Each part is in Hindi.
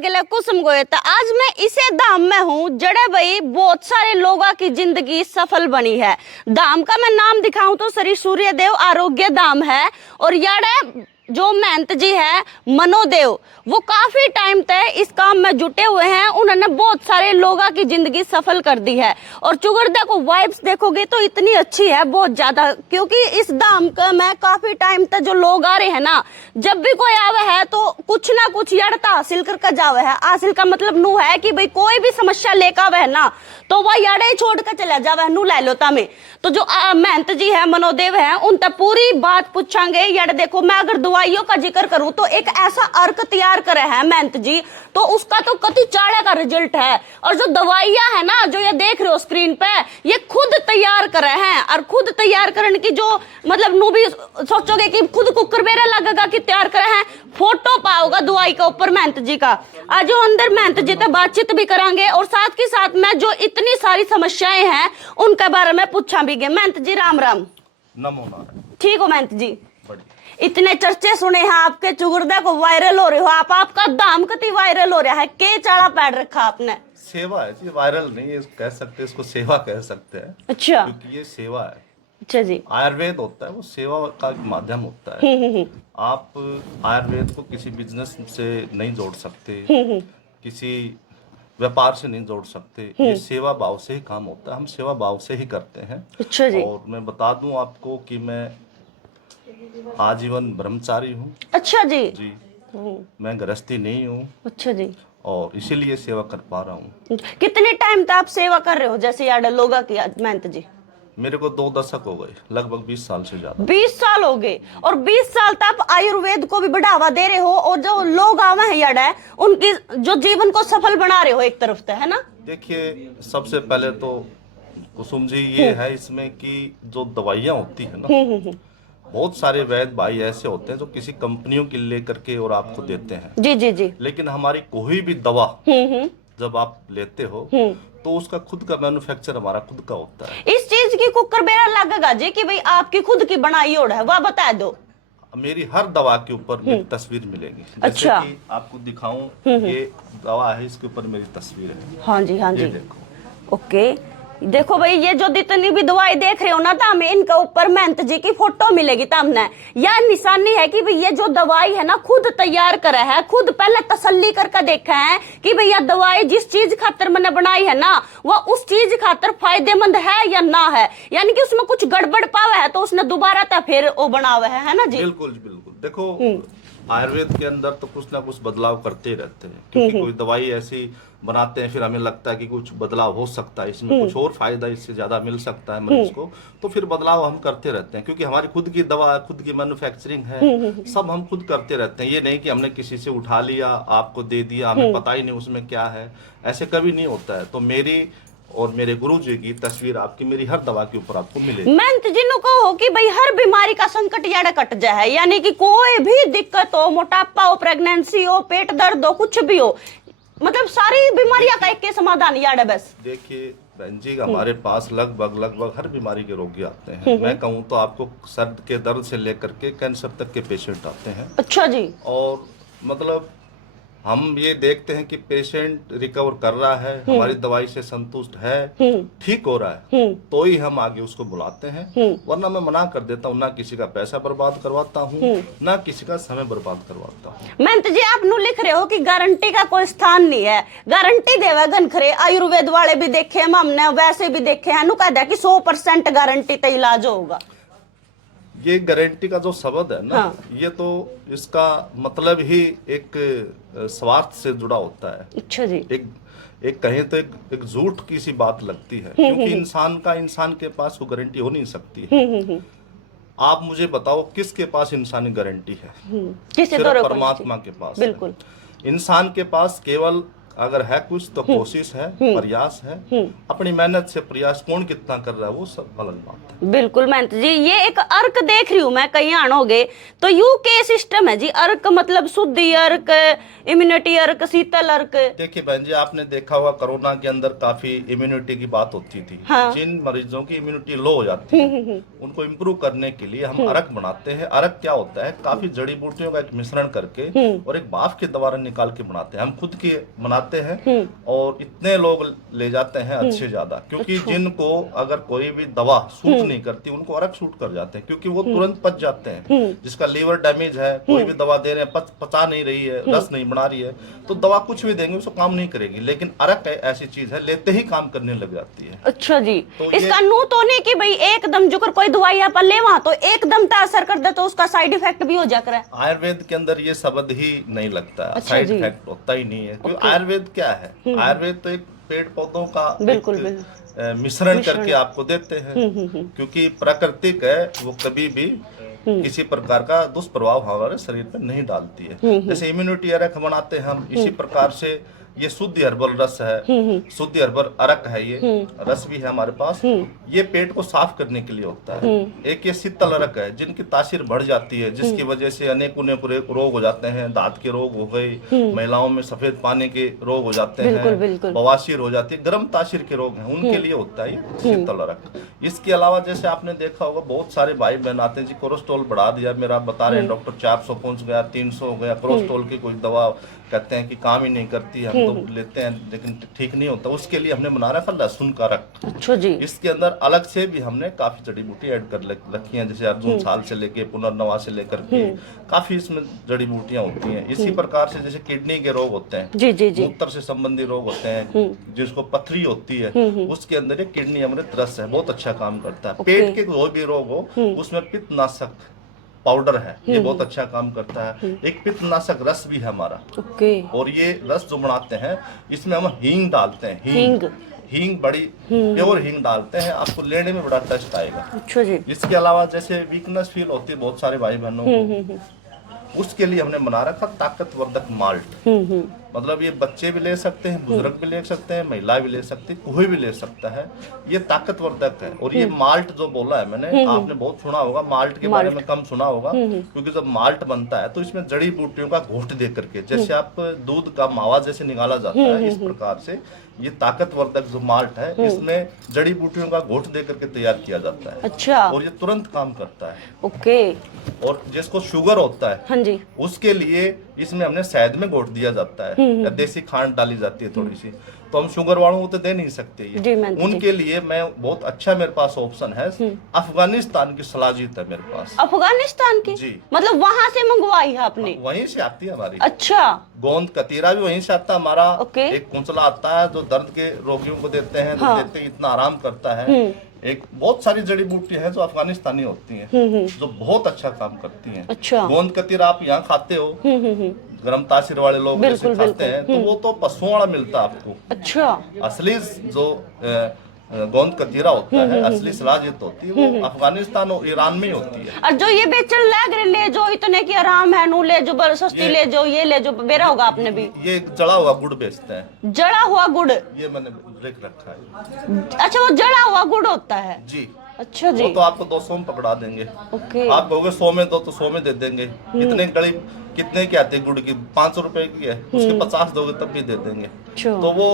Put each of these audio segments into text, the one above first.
गिले कुसुम गोये। तो आज मैं इसे धाम में हूँ जड़े भाई बहुत सारे लोगों की जिंदगी सफल बनी है। धाम का मैं नाम दिखाऊं तो श्री सूर्यदेव आरोग्य धाम है। और यार जो महंत जी है मनोदेव, वो काफी टाइम तक इस काम में जुटे हुए हैं। उन्होंने बहुत सारे लोगों की जिंदगी सफल कर दी है। और चुगरदा को वाइब्स देखोगे तो इतनी अच्छी है बहुत ज्यादा, क्योंकि इस धाम का मैं काफी टाइम तक जो लोग आ रहे हैं ना, जब भी कोई आवे है तो कुछ ना कुछ यड़ता हासिल करके जावे है। हासिल का मतलब नू है कि भाई कोई भी समस्या लेकर आवे है ना, तो वह याड़े ही छोड़ कर चला जावे नू ले लो तमें। तो जो महंत जी है मनोदेव है, उन तक पूरी बात पूछांगे। यार देखो, मैं अगर दवाइयों का जिक्र करूं तो एक ऐसा अर्क तैयार करे है महंत जी, तो उसका तो कति चाड़े का रिजल्ट है। और जो दवाइयां है ना, जो ये देख रहे हो स्क्रीन पे, ये खुद तैयार करे हैं। और खुद तैयार करने की जो मतलब नू भी सोचोगे कि खुद कुकर मेरा लगेगा कि तैयार करे हैं। फोटो पाओगा दवाई के ऊपर महंत जी का। आज जो अंदर महंत जी से बातचीत भी करांगे और साथ के साथ में जो इतनी सारी समस्याएं हैं उनके बारे में पूछा भी गए। महंत जी राम राम। नमो नारायण। ठीक हो महंत जी? इतने चर्चे सुने हैं आपके, चुगुर्दा को वायरल हो रहे हो आप, आपका दाम कति वायरल हो रहा है, के चाड़ा पैड रखा आपने? सेवा है जी, वायरल नहीं है कह सकते, इसको सेवा कह सकते हैं। अच्छा, क्योंकि ये सेवा है। अच्छा जी। आयुर्वेद होता है वो सेवा का एक माध्यम होता है। आप आयुर्वेद को किसी बिजनेस से नहीं जोड़ सकते, किसी व्यापार से नहीं जोड़ सकते। ये सेवा भाव से ही काम होता है, हम सेवा भाव से ही करते हैं। अच्छा जी। और मैं बता दूं आपको कि मैं आजीवन ब्रह्मचारी हूँ। अच्छा जी। जी, मैं गृहस्थी नहीं हूँ। अच्छा जी। और इसीलिए सेवा कर पा रहा हूँ। कितने टाइम तक आप सेवा कर रहे हो जैसे यार लोगा की महंत जी? मेरे को 2 दशक हो गए, लगभग 20 साल से ज्यादा। 20 साल हो गए। और 20 साल तक आप आयुर्वेद को भी बढ़ावा दे रहे हो, और जो लोग आवे हैं यार है उनकी जो जीवन को सफल बना रहे हो एक तरफ से, है ना? देखिए, सबसे पहले तो कुसुम जी ये है इसमें कि जो दवाइयाँ होती है ना, बहुत सारे वैद्य भाई ऐसे होते हैं जो किसी कंपनियों की लेकर के और आपको देते हैं। जी जी जी। लेकिन हमारी कोई भी दवा जब आप लेते हो तो उसका खुद का मैन्युफैक्चर हमारा खुद का होता है। इस चीज की कुकर बेरा लगेगा जी कि भाई आपकी खुद की बनाई ओढ़ है, वह बता दो। मेरी हर दवा के ऊपर मेरी तस्वीर मिलेगी। जैसे अच्छा। कि आपको दिखाऊं, ये दवा है, इसके ऊपर मेरी तस्वीर है। हाँ जी, हाँ जी। ये देखो। ओके, देखो भाई, ये जो जितनी भी दवाई देख रहे हो ना, तो हमें इनके ऊपर महंत जी की फोटो मिलेगी। तमने यह निशानी है कि भाई ये जो दवाई है ना खुद तैयार करा है, खुद पहले तसल्ली करके देखा है कि भाई यह दवाई जिस चीज खातर मैंने बनाई है ना, वह उस चीज खातर फायदेमंद है या ना है। यानी कि उसमें कुछ गड़बड़ पावा है तो उसने दोबारा था फिर वो बनावा है ना जी? बिल्कुल बिल्कुल। देखो, आयुर्वेद के अंदर तो कुछ ना कुछ बदलाव करते ही रहते हैं, क्योंकि कोई दवाई ऐसी बनाते हैं फिर हमें लगता है कि कुछ बदलाव हो सकता है, इसमें कुछ और फायदा इससे ज्यादा मिल सकता है मरीज को, तो फिर बदलाव हम करते रहते हैं। क्योंकि हमारी खुद की दवा, खुद की मैन्युफैक्चरिंग है, सब हम खुद करते रहते हैं। ये नहीं कि हमने किसी से उठा लिया, आपको दे दिया, हमें पता ही नहीं उसमें क्या है, ऐसे कभी नहीं होता है। तो मेरी और मेरे गुरु जी की तस्वीर आपकी मेरी हर दवा के ऊपर आपको मिलेगी। महंत जी नु कहो कि भाई हर बीमारी का संकट यार कट जाए, यानी कि कोई भी दिक्कत हो, मोटापा हो, प्रेगनेंसी हो, पेट दर्द हो, कुछ भी हो, मतलब सारी बीमारियां का एक के समाधान यार बस। देखिए बहन जी, हमारे पास लगभग हर बीमारी के रोगी आते हैं। मैं कहूँ तो आपको सर के दर्द से लेकर के कैंसर तक के पेशेंट आते हैं। अच्छा जी। और मतलब हम ये देखते हैं कि पेशेंट रिकवर कर रहा है, हमारी दवाई से संतुष्ट है, ठीक हो रहा है, तो ही हम आगे उसको बुलाते हैं। वरना मैं मना कर देता हूँ, ना किसी का पैसा बर्बाद करवाता हूँ, ना किसी का समय बर्बाद करवाता हूँ। महंत जी, आप नु लिख रहे हो कि गारंटी का कोई स्थान नहीं है, गारंटी देवा घनखरे आयुर्वेद वाले भी देखे हम, हमने वैसे भी देखे हैं, नु कहता है कि 100% गारंटी तो इलाज होगा। ये गारंटी का जो शब्द है ना, ये तो इसका मतलब ही एक स्वार्थ से जुड़ा होता है। अच्छा जी। एक कहें तो एक झूठ की सी बात लगती है, क्योंकि इंसान के पास वो गारंटी हो नहीं सकती है। आप मुझे बताओ किसके पास इंसानी गारंटी है? किसी सिर्फ तरह परमात्मा के पास। बिल्कुल। इंसान के पास केवल अगर है कुछ तो कोशिश है, प्रयास है, अपनी मेहनत से प्रयास कौन कितना कर रहा है वो सब अलग बात है। बिल्कुल महंत जी, ये एक अर्क देख रही हूँ मैं, कई आणोगे तो यूके सिस्टम है जी। अर्क मतलब शुद्धि अर्क, इम्यूनिटी अर्क, शीतल अर्क। देखिए बहन जी, आपने देखा होगा कोरोना के अंदर काफी इम्यूनिटी की बात होती थी। हाँ। जिन मरीजों की इम्यूनिटी लो हो जाती है उनको इम्प्रूव करने के लिए हम अर्क बनाते हैं। अर्क क्या होता है, काफी जड़ी बूटियों का एक मिश्रण करके और एक भाप के द्वारा निकाल के बनाते हैं। हम खुद के बनाते हैं और इतने लोग ले जाते हैं अच्छे ज्यादा, क्योंकि जिनको अगर कोई भी दवा सूट नहीं करती उनको अर्क सूट कर जाते हैं, क्योंकि वो तुरंत पच जाते हैं। जिसका लीवर डैमेज है, कोई भी दवा दे रहे हैं पचा नहीं रही है, रस नहीं बना रही है, तो दवा कुछ भी देंगे उसको काम नहीं करेगी। लेकिन अर्क ऐसी चीज है, लेते ही काम करने लग जाती है। अच्छा जी, तो इसका नू तो नहीं कि भाई एकदम जो कोई दवाई आप ले वहां तो एकदम असर कर दे तो उसका साइड इफेक्ट भी हो जाकर है। आयुर्वेद के अंदर ये शब्द ही नहीं लगता है। अच्छा साइड जी। इफेक्ट होता ही नहीं है, क्योंकि आयुर्वेद क्या है, आयुर्वेद तो एक पेड़ पौधों का बिल्कुल, एक मिश्रण करके आपको देते हैं, क्योंकि प्राकृतिक है, वो कभी भी किसी प्रकार का दुष्प्रभाव हमारे शरीर पे नहीं डालती है। जैसे इम्यूनिटी अर्क बनाते हैं हम, इसी प्रकार से ये शुद्ध हर्बल रस है, शुद्ध हर्बल अर्क है, ये रस भी है हमारे पास। ये पेट को साफ करने के लिए होता है। एक ये शीतल अर्क है, जिनकी तासीर बढ़ जाती है, जिसकी वजह से अनेक रोग हो जाते हैं। दांत के रोग हो गए, महिलाओं में सफेद पानी के रोग हो जाते हैं, बवासीर हो जाती है, गर्म तासीर के रोग हैं, उनके लिए होता है ये शीतल अर्क। इसके अलावा जैसे आपने देखा होगा बहुत सारे भाई बहन आते हैं जी, कोलेस्ट्रॉल बढ़ा दिया मेरा, बता रहे हैं डॉक्टर 400 पहुंच गया, 300 हो गया, कोलेस्ट्रॉल की कोई दवा कहते हैं कि काम ही नहीं करती, हम तो लेते हैं लेकिन ठीक नहीं होता। उसके लिए हमने बना रखा लहसुन का रख। अच्छा जी। इसके अंदर अलग से भी हमने काफी जड़ी बूटी ऐड कर रखी हैं, जैसे अर्जुन साल से लेके पुनर्नवा से लेकर के काफी इसमें जड़ी बूटियां होती हैं। इसी प्रकार से जैसे किडनी के रोग होते हैं, जी जी जी, मूत्र से संबंधी रोग होते हैं, जिसको पथरी होती है, उसके अंदर ये किडनी अमृत रस है, बहुत अच्छा काम करता है। पेट के कोई भी रोग हो उसमें पित्तनाशक पाउडर है, ये बहुत अच्छा काम करता है। एक पित्तनाशक रस भी है हमारा। ओके। और ये रस जो बनाते हैं इसमें हम हींग डालते हैं, हींग बड़ी प्योर हींग डालते हैं, आपको लेने में बड़ा टेस्ट आएगा। अच्छा जी। इसके अलावा जैसे वीकनेस फील होती है बहुत सारे भाई बहनों को, उसके लिए हमने बना रखा ताकतवर्धक माल्ट। मतलब ये बच्चे भी ले सकते हैं, बुजुर्ग भी ले सकते हैं, महिला भी ले सकती है, कोई भी ले सकता है। ये ताकतवर्धक है। और ये माल्ट जो बोला है मैंने, आपने बहुत सुना होगा, माल्ट के बारे में कम सुना होगा, क्योंकि जब माल्ट बनता है तो इसमें जड़ी बूटियों का घोट दे करके, जैसे आप दूध का मावा जैसे निकाला जाता है, इस प्रकार से ये ताकतवर्धक जो माल्ट है इसमें जड़ी बूटियों का घोट दे करके तैयार किया जाता है। अच्छा। और ये तुरंत काम करता है। ओके। और जिसको शुगर होता है, हाँ जी, उसके लिए इसमें हमने शहद में घोट दिया जाता है, या देसी खांड डाली जाती है थोड़ी सी, तो हम शुगर वालों को तो दे नहीं सकते ये। उनके लिए मैं बहुत अच्छा, मेरे पास ऑप्शन है, अफगानिस्तान की सलाजीत है मेरे पास। अफगानिस्तान की जी, मतलब वहां से मंगवाई है आपने? वहीं से आती है हमारी। अच्छा। गोंद कतीरा भी वहीं से आता है हमारा। ओके। एक कुंचला आता है जो दर्द के रोगियों को देते हैं, तो देते ही इतना आराम करता है। एक बहुत सारी जड़ी बूटी है जो अफगानिस्तानी होती हैं, जो बहुत अच्छा काम करती हैं। अच्छा। गोंद कतीरा आप यहाँ खाते हो, गर्म तासीर वाले लोग जैसे खाते हैं, तो वो तो पशुओं वाला मिलता है आपको। अच्छा। असली जो गोंद कतीरा होता है, असली सलाजित होती है, वो अफगानिस्तान और ईरान में ही होती है। और जो ये बेचन लग रहे ले जो इतने की आराम है, नू ले जो सस्ती ले जो ये ले जो बेरा होगा आपने भी। ये जड़ा हुआ गुड़ बेचते हैं। जड़ा हुआ गुड़? ये मैंने लिख रखा है। अच्छा, वो जड़ा हुआ गुड़ होता है जी। अच्छा जी। वो तो आपको 200 में पकड़ा देंगे। ओके। आप कहोगे 100 में दो तो 100 में दे देंगे। इतने गड़ी कितने की आती है गुड़ की? 500 रुपए की है, उसके 50 दोगे तब भी दे देंगे। तो वो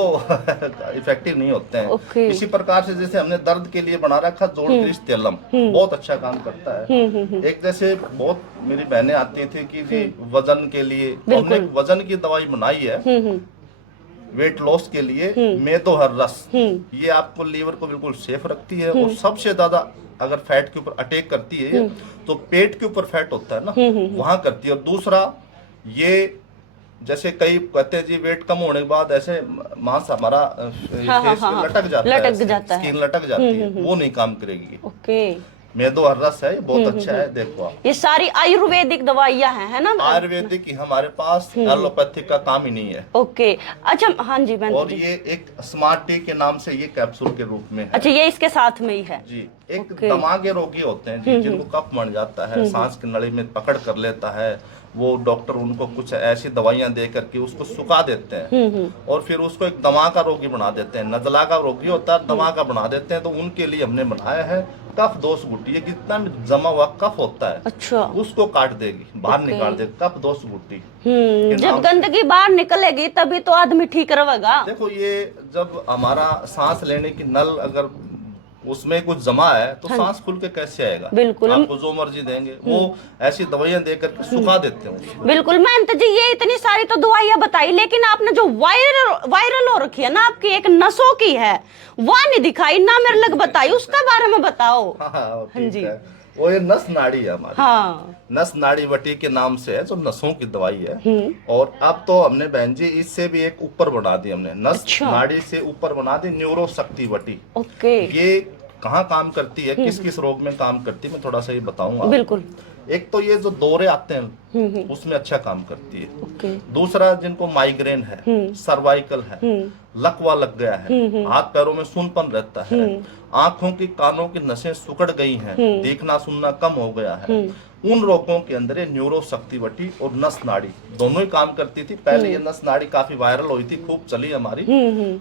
इफेक्टिव नहीं होते हैं। इसी प्रकार से जैसे हमने दर्द के लिए बना रखा जोड़ ग्रीस तेलम, बहुत अच्छा काम करता है। एक जैसे बहुत मेरी बहनें आती थी कि जी वजन के लिए, तो हमने वजन की दवाई बनाई है वेट लॉस के लिए, मेदोहर रस। ये आपको लीवर को बिल्कुल सेफ रखती है, और सबसे ज्यादा अगर फैट के ऊपर अटैक करती है तो पेट के ऊपर फैट होता है ना, वहां करती है। और दूसरा ये जैसे कई कहते हैं जी वेट कम होने के बाद ऐसे मांस हमारा फेस पे लटक जाता है, स्किन लटक जाती है, वो नहीं काम करेगी। ओके। मेदोहर रस है, ये बहुत अच्छा है। देखो आप, ये सारी आयुर्वेदिक दवाइयां हैं, है ना? आयुर्वेदिक ही हमारे पास, एलोपैथिक का काम ही नहीं है। ओके। अच्छा, हाँ जी। और ये एक स्मार्ट टी के नाम से ये कैप्सूल के रूप में है। अच्छा, ये इसके साथ में ही है जी। एक दमा के रोगी होते हैं जी, जिनको कफ मर जाता है, सांस की नली में पकड़ कर लेता है, वो डॉक्टर उनको कुछ ऐसी दवाइयां दे करके उसको सुखा देते हैं और फिर उसको एक दमा का रोगी बना देते हैं। नजला का रोगी होता है, दमा का बना देते हैं। तो उनके लिए हमने बनाया है कफ दोष गुट्टी। ये जितना भी जमा हुआ कफ होता है अच्छा, उसको काट देगी, बाहर निकाल देगी, कफ दोष गुट्टी। जब गंदगी बाहर निकलेगी तभी तो आदमी ठीक रहेगा। देखो ये जब हमारा सांस लेने की नल अगर उसमें कुछ जमा है तो सांस खुल के कैसे आएगा? बिल्कुल। आपको जो मर्जी देंगे वो ऐसी दवाइयां देकर के सुखा देते हैं उसको। बिल्कुल महंत जी, ये इतनी सारी तो दवाइयां बताई, लेकिन आपने जो वायरल हो रखी है ना आपकी एक नसों की है, वह नहीं दिखाई ना मेरे लग बताई, उसका बारे में बताओ। हाँ ठीक जी। है। वो ये नस नाड़ी है हमारी। हाँ, नस नाड़ी वटी के नाम से है, जो नसों की दवाई है। और अब तो हमने बहन जी इससे भी एक ऊपर बना दी हमने, नस अच्छा। नाड़ी से ऊपर बना दी न्यूरो शक्ति वटी। ओके। ये कहाँ काम करती है, किस किस रोग में काम करती है, मैं थोड़ा सा ये बताऊंगा। बिल्कुल। एक तो ये जो दौरे आते हैं उसमें अच्छा काम करती है। ओके। दूसरा जिनको माइग्रेन है, सर्वाइकल है, लकवा लग गया है, हाथ पैरों में सूनपन रहता है, आंखों की कानों की नसें सिकुड़ गई हैं, देखना सुनना कम हो गया है, उन रोगों के अंदर ये न्यूरो शक्तिवटी और नस नाड़ी दोनों ही काम करती थी। पहले ये नस नाड़ी काफी वायरल हुई थी, खूब चली हमारी।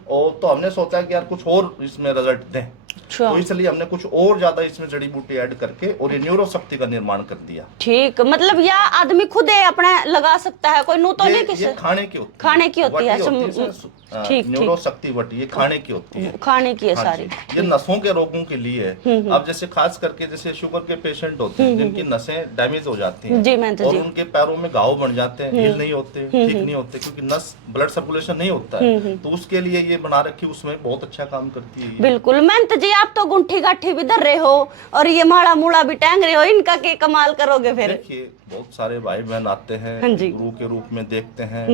और तो हमने सोचा कि यार कुछ और इसमें रिजल्ट दें, तो इसलिए हमने कुछ और ज्यादा इसमें जड़ी बूटी ऐड करके और ये न्यूरो शक्ति का निर्माण कर दिया। ठीक, मतलब यह आदमी खुद ही अपने लगा सकता है, कोई नू तो नहीं किसी। ये खाने की होती है, खाने की होती है। ठीक, न्यूरो शक्ति वटी ये खाने की होती है, खाने की है हाँ सारी। ये नसों के रोगों के लिए है। अब जैसे खास करके जैसे शुगर के पेशेंट होते हैं जिनकी नसें डैमेज हो जाती हैं जी मैं तो और जी। उनके पैरों में घाव बन जाते हैं, हील नहीं होते, ठीक नहीं होते, क्योंकि नस ब्लड सर्कुलेशन नहीं होता है, तो उसके लिए ये बना रखी, उसमें बहुत अच्छा काम करती है। बिल्कुल महंत जी, आप तो गुंठी गाठी भी धर रहे हो और ये माड़ा मूड़ा भी टांग रहे हो, इनका क्या कमाल करोगे फिर? देखिए बहुत सारे भाई बहन आते हैं, हाँ जी। गुरु के रूप में देखते हैं,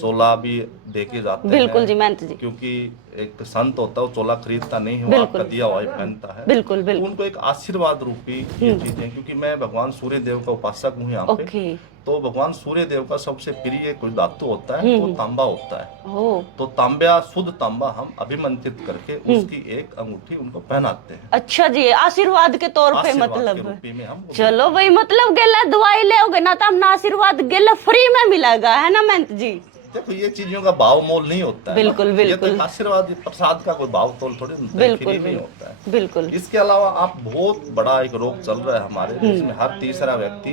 चोला भी देके जाते हैं। बिल्कुल जी महंत जी। क्योंकि एक संत होता है वो चोला खरीदता नहीं है, वो बिल्कुल। आपका दिया हुआ ही पहनता है। बिल्कुल तो बिल्कुल। उनको एक आशीर्वाद रूपी ये चीजें, क्योंकि मैं भगवान सूर्य देव का उपासक हूँ यहाँ पे, ओके। तो भगवान सूर्य देव का सबसे प्रिय कोई धातु होता है वो तांबा होता है। ओ, तो तांबा, शुद्ध तांबा हम अभिमंत्रित करके उसकी एक अंगूठी उनको पहनाते हैं, अच्छा जी, आशीर्वाद के तौर पे आशीर्वाद के मतलब। रूप में हम। चलो भाई, मतलब गेला दवाई ले ना तो हमने आशीर्वाद गेला फ्री में मिलेगा, है ना महंत जी? देखो ये चीजों का भाव मोल नहीं होता है। बिल्कुल, ये तो बिल्कुल। एक आशीर्वाद प्रसाद का कोई भाव तोल थोड़ी बिल्कुल नहीं होता है। बिल्कुल। इसके अलावा आप बहुत बड़ा एक रोग चल रहा है हमारे देश में, हर तीसरा व्यक्ति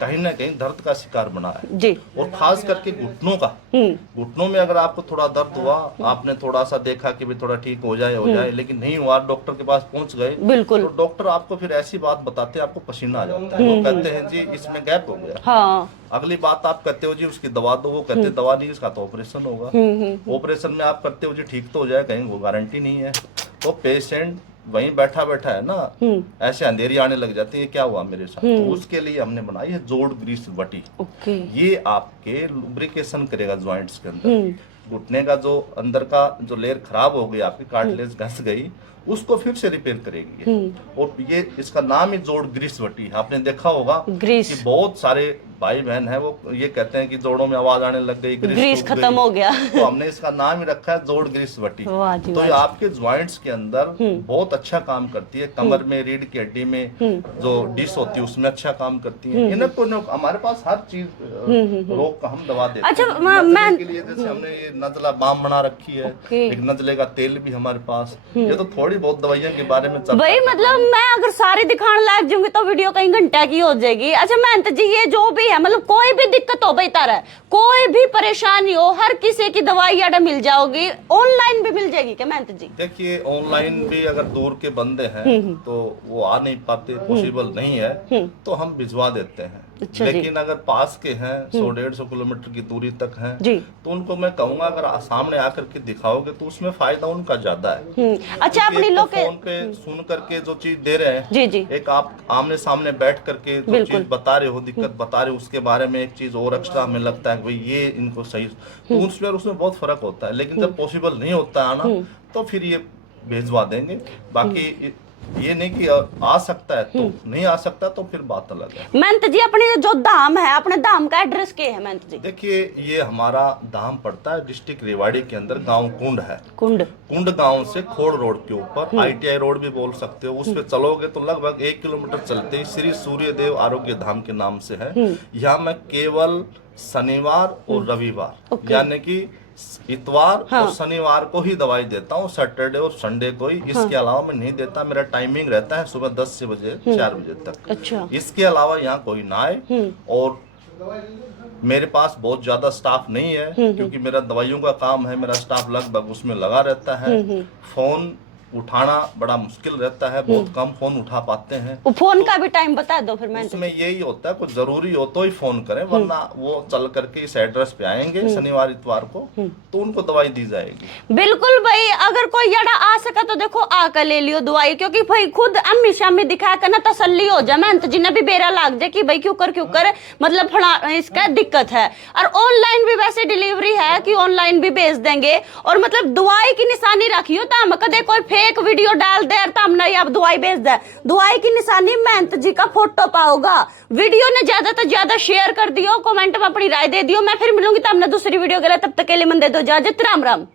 कहीं ना कहीं दर्द का शिकार बना है जी। और खास करके घुटनों का। घुटनों में अगर आपको थोड़ा दर्द हुआ, आपने थोड़ा सा देखा कि भी थोड़ा ठीक हो जाए, लेकिन नहीं हुआ, डॉक्टर के पास पहुंच गए, बिल्कुल। तो डॉक्टर आपको फिर ऐसी बात बताते हैं, आपको पसीना आ जाता है, वो कहते हैं जी इसमें गैप हो गया। हाँ। अगली बात आप कहते हो जी उसकी दवा दो, वो कहते हैं दवा नहीं, इसका तो ऑपरेशन होगा। ऑपरेशन में आप करते हो जी ठीक तो हो जाए, कहीं वो गारंटी नहीं है। तो पेशेंट वहीं बैठा बैठा है ना, ऐसे अंधेरी आने लग जाती है, क्या हुआ मेरे साथ। तो उसके लिए हमने बनाई है जोड़ ग्रीस वटी। ओके। ये आपके लुब्रिकेशन करेगा ज्वाइंट्स के अंदर। घुटने का जो अंदर का जो लेयर खराब हो गई, आपकी कार्टिलेज घस गई, उसको फिर से रिपेयर करेगी ये। और ये इसका नाम ही जोड़ ग्रीस वटी है। आपने देखा होगा ग्रीस। कि बहुत सारे भाई बहन है वो ये कहते हैं कि जोड़ों में आवाज आने लग गई, ग्रीस सूख खत्म गई। हो गया। तो हमने इसका नाम ही रखा है जोड़ ग्रीस वटी। वाह जी, तो वाह ये जी। आपके ज्वाइंट्स के अंदर बहुत अच्छा काम करती है। कमर में, रीढ़ की हड्डी में जो डिश होती है उसमें अच्छा काम करती है। इन्हें को हमारे पास हर चीज रोग का हम दवा देते अच्छा, हैं। मैं नज़ले के लिए जैसे हमने ये नजला बाम बना रखी है, ओके। एक नजले का तेल भी हमारे पास। ये तो थोड़ी बहुत दवाइयां के बारे में चर्चा भाई मतलब मैं अगर सारी दिखाने लायक जाऊंगी तो वीडियो कहीं घंटा की हो जाएगी। अच्छा महंत जी, ये जो भी है मतलब कोई भी दिक्कत हो भाई तारा, कोई भी परेशानी हो, हर किसी की दवाई याडा मिल जाओगी, ऑनलाइन भी मिल जाएगी क्या महंत जी? देखिए ऑनलाइन भी अगर दूर के बंदे हैं तो वो आ नहीं पाते, पॉसिबल नहीं है, तो हम भिजवा देते हैं। अच्छा जी। लेकिन अगर पास के हैं, 100-150 किलोमीटर की दूरी तक हैं, जी। तो उनको मैं कहूंगा अगर सामने आकर के दिखाओगे तो उसमें फायदा उनका ज्यादा है। अच्छा, अपनी एक तो लोग फोन पे सुन करके जो चीज दे रहे हैं, जी जी एक आप आमने सामने बैठ करके जो बिल्कुल। चीज बता रहे हो, दिक्कत बता रहे हो, उसके बारे में एक चीज और एक्स्ट्रा हमें लगता है कि भाई ये इनको सही, तो उसमें बहुत फर्क होता है। लेकिन जब पॉसिबल नहीं होता है ना, तो फिर ये भेजवा देंगे। बाकी ये नहीं कि आ सकता है तो नहीं आ सकता तो फिर बात अलग है। महंत जी अपने जो धाम है, अपने धाम का एड्रेस क्या है महंत जी? देखिए ये हमारा धाम पड़ता है डिस्ट्रिक्ट रेवाड़ी के अंदर, गांव कुंड है। कुंड। कुंड गांव से खोड़ रोड के ऊपर, ITI रोड भी बोल सकते हो, उस पे चलोगे तो लगभग 1 किलोमीटर चलते ही श्री सूर्यदेव आरोग्य धाम के नाम से है। यहाँ मैं केवल शनिवार और रविवार यानी कि इतवार और शनिवार को ही दवाई देता हूँ, सैटरडे और संडे को ही। इसके अलावा मैं नहीं देता। मेरा टाइमिंग रहता है सुबह 10 से बजे 4 बजे तक। अच्छा। इसके अलावा यहाँ कोई ना आए। और मेरे पास बहुत ज्यादा स्टाफ नहीं है क्योंकि मेरा दवाइयों का काम है, मेरा स्टाफ लगभग उसमें लगा रहता है। फोन उठाना बड़ा मुश्किल रहता है, बहुत कम फोन उठा पाते हैं। वो फोन का भी टाइम बता दो फिर। मैं उसमें यही होता है कुछ जरूरी हो तो ही फोन करें, वरना वो चल करके इस एड्रेस पे आएंगे शनिवार इतवार को तो उनको दवाई दी जाएगी। बिल्कुल भाई, अगर कोई जड़ा आ सका तो देखो आकर ले लियो दवाई, क्योंकि भाई खुद अम्मी शामी दिखा कर ना तसल्ली हो जाए। मैं तो जिन्हें भी बेरा लाग जाए कि भाई क्यों कर मतलब फला इसका दिक्कत है। और ऑनलाइन भी वैसे डिलीवरी है कि ऑनलाइन भी भेज देंगे। और मतलब दवाई की निशानी रखियो ताम कदे कोई एक वीडियो डाल दे तब नहीं आप दवाई भेज दे। दवाई की निशानी महंत जी का फोटो पाओगा। वीडियो ने ज्यादा से ज्यादा शेयर कर दियो, कमेंट में अपनी राय दे दियो। मैं फिर मिलूंगी तब ना दूसरी वीडियो के लिए, तब तक के लिए मन दे दो इजाजत। राम राम।